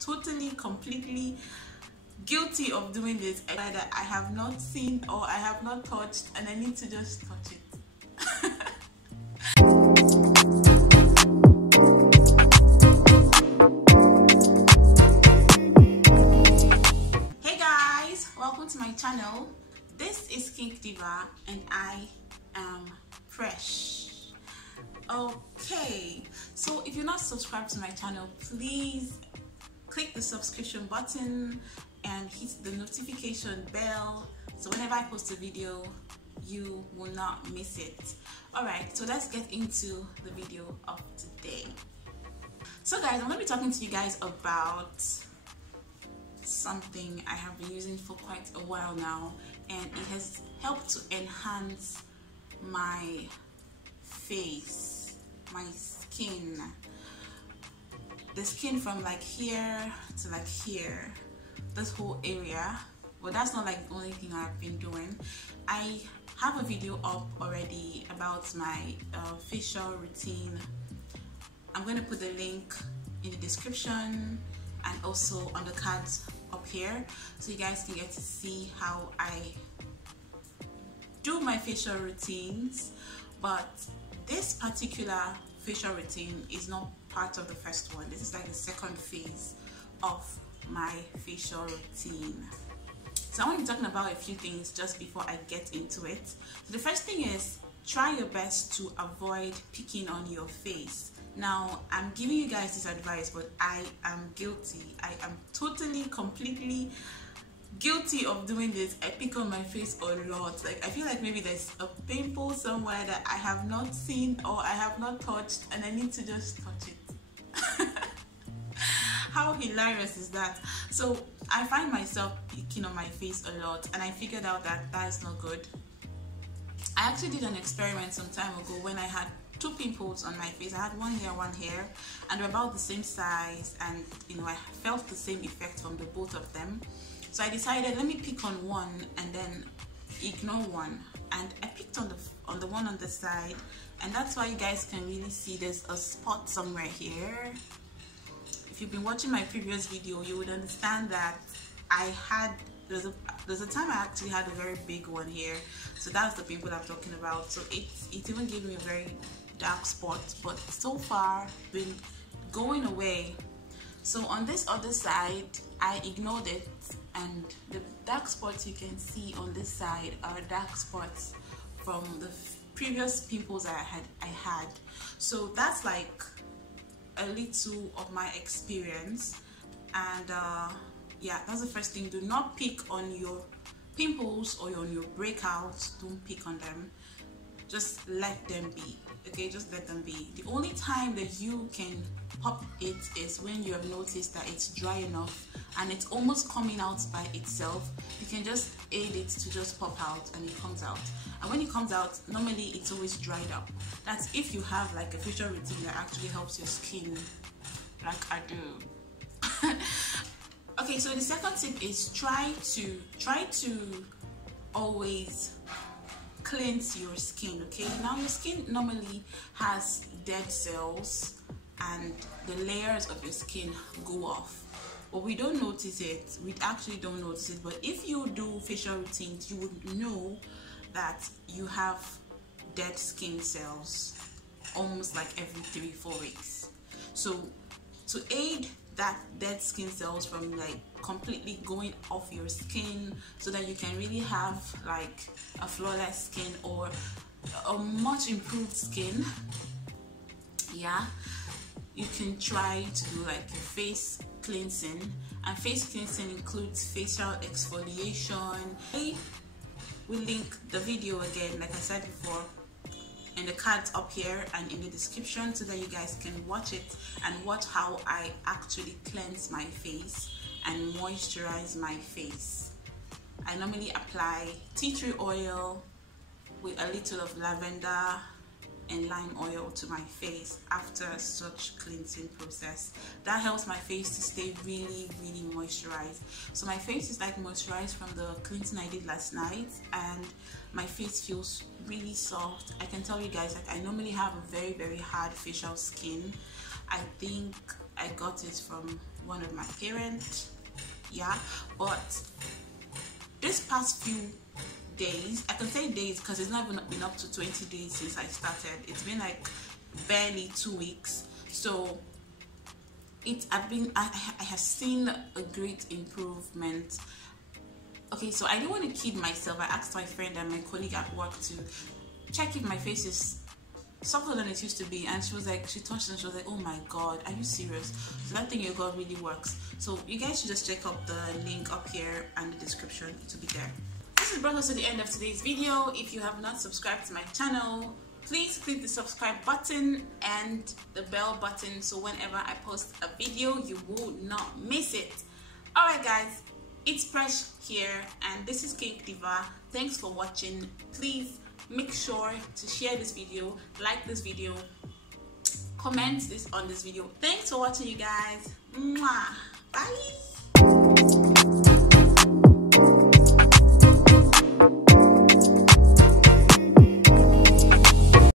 totally, completely guilty of doing this that I have not seen or I have not touched, and I need to just touch it. Hey guys, welcome to my channel. This is Kinkdiva and I am fresh. Okay, so if you're not subscribed to my channel, please click the subscription button and hit the notification bell so whenever I post a video you will not miss it. Alright, so let's get into the video of today. So guys, I'm going to be talking to you guys about something I have been using for quite a while now, and it has helped to enhance my face, my skin, the skin from like here to like here, this whole area. Well, that's not like the only thing I've been doing. I have a video up already about my facial routine. I'm going to put the link in the description and also on the cards up here so you guys can get to see how I do my facial routines. But this particular facial routine is not part of the first one. This is like the second phase of my facial routine. So I want to be talking about a few things just before I get into it. So the first thing is, try your best to avoid picking on your face. Now, I'm giving you guys this advice, but I am guilty. I am totally, completely guilty of doing this. I pick on my face a lot. Like, I feel like maybe there's a pimple somewhere that I have not seen or I have not touched, and I need to just touch it. How hilarious is that? So I find myself picking on my face a lot, and I figured out that that is not good. I actually did an experiment some time ago when I had two pimples on my face. I had one here, and they're about the same size, and I felt the same effect from the both of them. So I decided, let me pick on one and then ignore one, and I picked on the one on the side, and that's why you guys can really see there's a spot somewhere here. If you've been watching my previous video, you would understand that there's a time I actually had a very big one here. So that's the pimple I'm talking about. So it even gave me a very dark spot, but so far been going away. So on this other side, I ignored it, and the dark spots you can see on this side are dark spots from the previous pimples I had. So that's like a little of my experience, and yeah, that's the first thing. Do not pick on your pimples or on your breakouts. Don't pick on them, just let them be. Okay, just let them be. The only time that you can pop it is when you have noticed that it's dry enough and it's almost coming out by itself. You can just aid it to just pop out, and it comes out. And when it comes out, normally it's always dried up. That's if you have like a facial routine that actually helps your skin, like I do. Okay, so the second tip is try to always cleanse your skin. Okay, now your skin normally has dead cells and the layers of your skin go off, but we don't notice it. We actually don't notice it, but if you do facial routines, you would know that you have dead skin cells almost like every 3-4 weeks. So to aid that dead skin cells from like completely going off your skin, so that you can really have like a flawless skin or a much improved skin, yeah, you can try to do like a face cleansing. And face cleansing includes facial exfoliation. I will link the video again, like I said before, in the cards up here and in the description, so that you guys can watch it and watch how I actually cleanse my face and moisturize my face. I normally apply tea tree oil with a little of lavender and lime oil to my face after such cleansing process. That helps my face to stay really moisturized. So my face is like moisturized from the cleansing I did last night, and my face feels really soft. I can tell you guys, like, I normally have a very hard facial skin. I think I got it from one of my parents, yeah. But this past few days, I can say days because it's not even been up to 20 days since I started. It's been like barely 2 weeks. So I have seen a great improvement. Okay, so I didn't want to kid myself. I asked my friend and my colleague at work to check if my face is softer than it used to be, and she was like, she touched it and she was like, oh my god, are you serious? So that thing you got really works. So you guys should just check out the link up here and the description to be there. This has brought us to the end of today's video. If you have not subscribed to my channel, please click the subscribe button and the bell button so whenever I post a video you will not miss it. Alright guys, it's Presh here and this is Kinkdiva. Thanks for watching. Please make sure to share this video, like this video, comment on this video. Thanks for watching, you guys. Mwah.